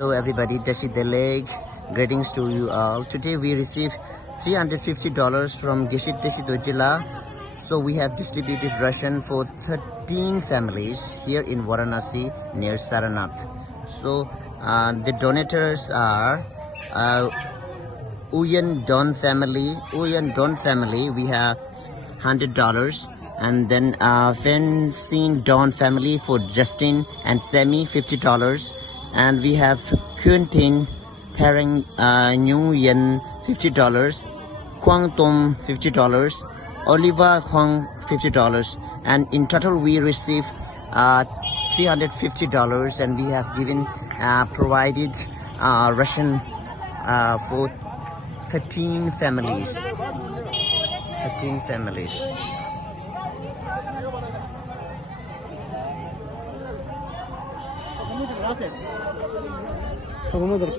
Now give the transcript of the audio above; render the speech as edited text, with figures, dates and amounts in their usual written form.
Hello everybody, Dashi Deleg. Greetings to you all. Today we received $350 from Geshit Deshi Dojila. So we have distributed ration for 13 families here in Varanasi near Saranath. So the donors are Uyan Don family. We have $100, and then Fencing Don family for Justin and Semi $50, and we have Quentin Tereng Nguyen $50, Quang Tom $50, Oliver Hong $50, and in total we receive $350, and we have given provided ration for 13 families. 13 families.